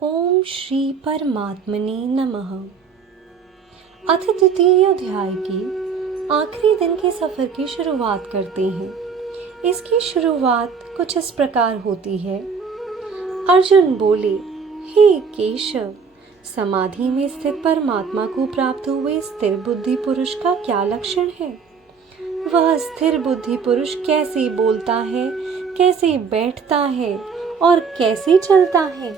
ओम श्री परमात्मने नमः। अथ द्वितीय अध्याय के आखिरी दिन के सफर की शुरुआत करते हैं। इसकी शुरुआत कुछ इस प्रकार होती है। अर्जुन बोले, हे केशव, समाधि में स्थित परमात्मा को प्राप्त हुए स्थिर बुद्धि पुरुष का क्या लक्षण है? वह स्थिर बुद्धि पुरुष कैसे बोलता है, कैसे बैठता है और कैसे चलता है?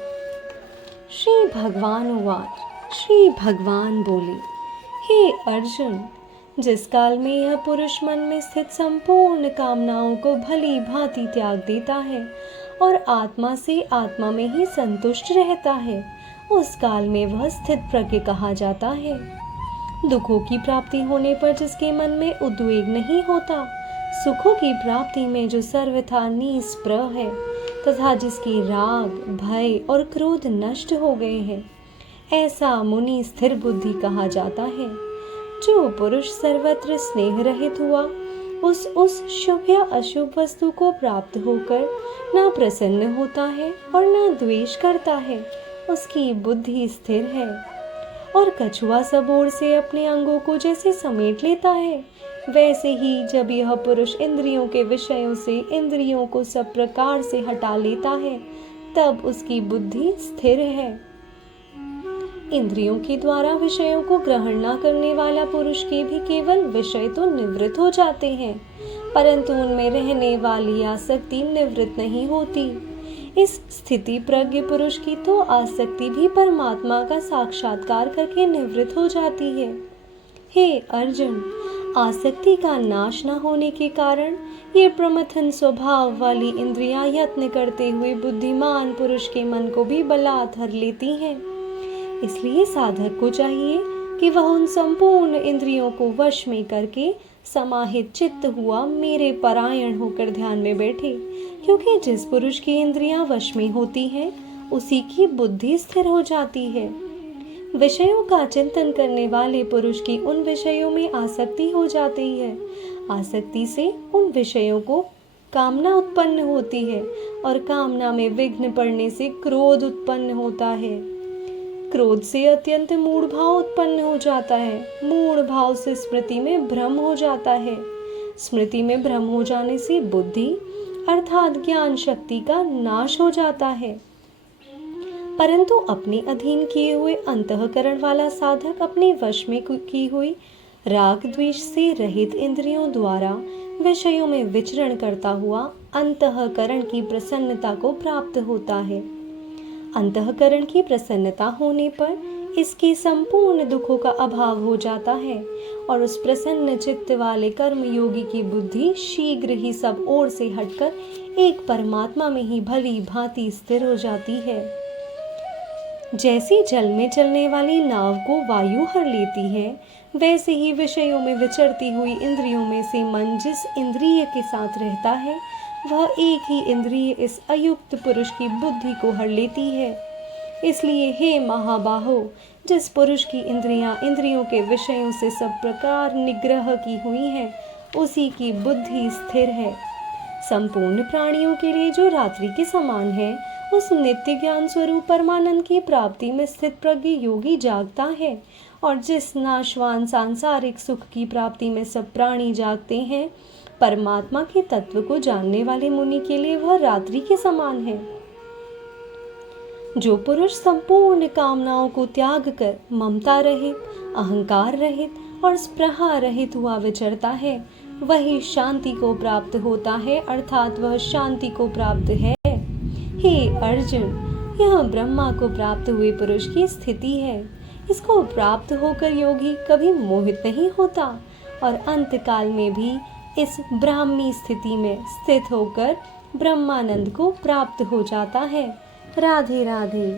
श्री भगवान उवाच। श्री भगवान बोले, हे अर्जुन, जिस काल में यह पुरुष मन में स्थित संपूर्ण कामनाओं को भली भांति त्याग देता है और आत्मा से आत्मा में ही संतुष्ट रहता है, उस काल में वह स्थित प्रज्ञ कहा जाता है। दुखों की प्राप्ति होने पर जिसके मन में उद्वेग नहीं होता, सुखों की प्राप्ति में जो सर्वथा निस्पृह है तथा जिसकी राग, भय और क्रोध नष्ट हो गए हैं, ऐसा मुनि स्थिर बुद्धि कहा जाता है। जो पुरुष सर्वत्र स्नेह रहित हुआ, उस शुभ या अशुभ वस्तु को प्राप्त होकर न प्रसन्न होता है और न द्वेष करता है, उसकी बुद्धि स्थिर है। और कछुआ सब ओर से अपने अंगों को जैसे समेट लेता है, वैसे ही जब यह पुरुष इंद्रियों के विषयों से इंद्रियों को सब प्रकार से हटा लेता है, तब उसकी बुद्धि स्थिर है। इंद्रियों के द्वारा विषयों को ग्रहण न करने वाला पुरुष के भी केवल विषय तो निवृत्त हो जाते हैं, परंतु उनमें रहने वाली आसक्ति निवृत्त नहीं होती। इस स्थिति प्रज्ञ पुरुष की तो आसक्ति भी परमात्मा का साक्षात्कार करके निवृत्त हो जाती है। हे अर्जुन, आसक्ति का नाश न होने के कारण ये प्रमथन स्वभाव वाली इंद्रियां यत्न करते हुए बुद्धिमान पुरुष के मन को भी बलात् हर लेती हैं। इसलिए साधक को चाहिए कि वह उन संपूर्ण इंद्रियों को वश में करके समाहित चित्त हुआ मेरे परायण होकर ध्यान में बैठे, क्योंकि जिस पुरुष की इंद्रियां वश में होती हैं, उसी की बुद्धि स्थिर हो जाती है। विषयों का चिंतन करने वाले पुरुष की उन विषयों में आसक्ति हो जाती है। आसक्ति से उन विषयों को कामना उत्पन्न होती है और कामना में विघ्न पड़ने से क्रोध उत्पन्न होता है। क्रोध से अत्यंत मूढ़ भाव उत्पन्न हो जाता है। मूढ़ भाव से स्मृति में भ्रम हो जाता है। स्मृति में भ्रम हो जाने से बुद्धि अर्थात ज्ञान शक्ति का नाश हो जाता है। परंतु अपने अधीन किए हुए अंतःकरण वाला साधक अपने वश में की हुई राग द्वेष से रहित इंद्रियों द्वारा विषयों में विचरण करता हुआ अंतःकरण की प्रसन्नता को प्राप्त होता है। अंतःकरण की प्रसन्नता होने पर इसके संपूर्ण दुखों का अभाव हो जाता है और उस प्रसन्न चित्त वाले कर्म योगी की बुद्धि शीघ्र ही सब ओर से हटकर एक परमात्मा में ही भली भांति स्थिर हो जाती है। जैसी जल में चलने वाली नाव को वायु हर लेती है, वैसे ही विषयों में विचरती हुई इंद्रियों में से मन जिस इंद्रिय के साथ रहता है, वह एक ही इंद्रिय इस अयुक्त पुरुष की बुद्धि को हर लेती है। इसलिए हे महाबाहो, जिस पुरुष की इंद्रियां इंद्रियों के विषयों से सब प्रकार निग्रह की हुई हैं, उसी की बुद्धि स्थिर है। संपूर्ण प्राणियों के लिए जो रात्रि के समान है, उस नित्य ज्ञान स्वरूप परमानंद की प्राप्ति में स्थित प्रज्ञ योगी जागता है, और जिस नाशवान सांसारिक सुख की प्राप्ति में सब प्राणी जागते हैं, परमात्मा के तत्व को जानने वाले मुनि के लिए वह रात्रि के समान है। जो पुरुष संपूर्ण कामनाओं को त्याग कर ममता रहित, अहंकार रहित और स्पृहा रहित हुआ विचरता है, वही शांति को प्राप्त होता है, अर्थात वह शांति को प्राप्त है। हे अर्जुन, यह ब्रह्मा को प्राप्त हुए पुरुष की स्थिति है। इसको प्राप्त होकर योगी कभी मोहित नहीं होता और अंतकाल में भी इस ब्राह्मी स्थिति में स्थित होकर ब्रह्मानंद को प्राप्त हो जाता है। राधे राधे।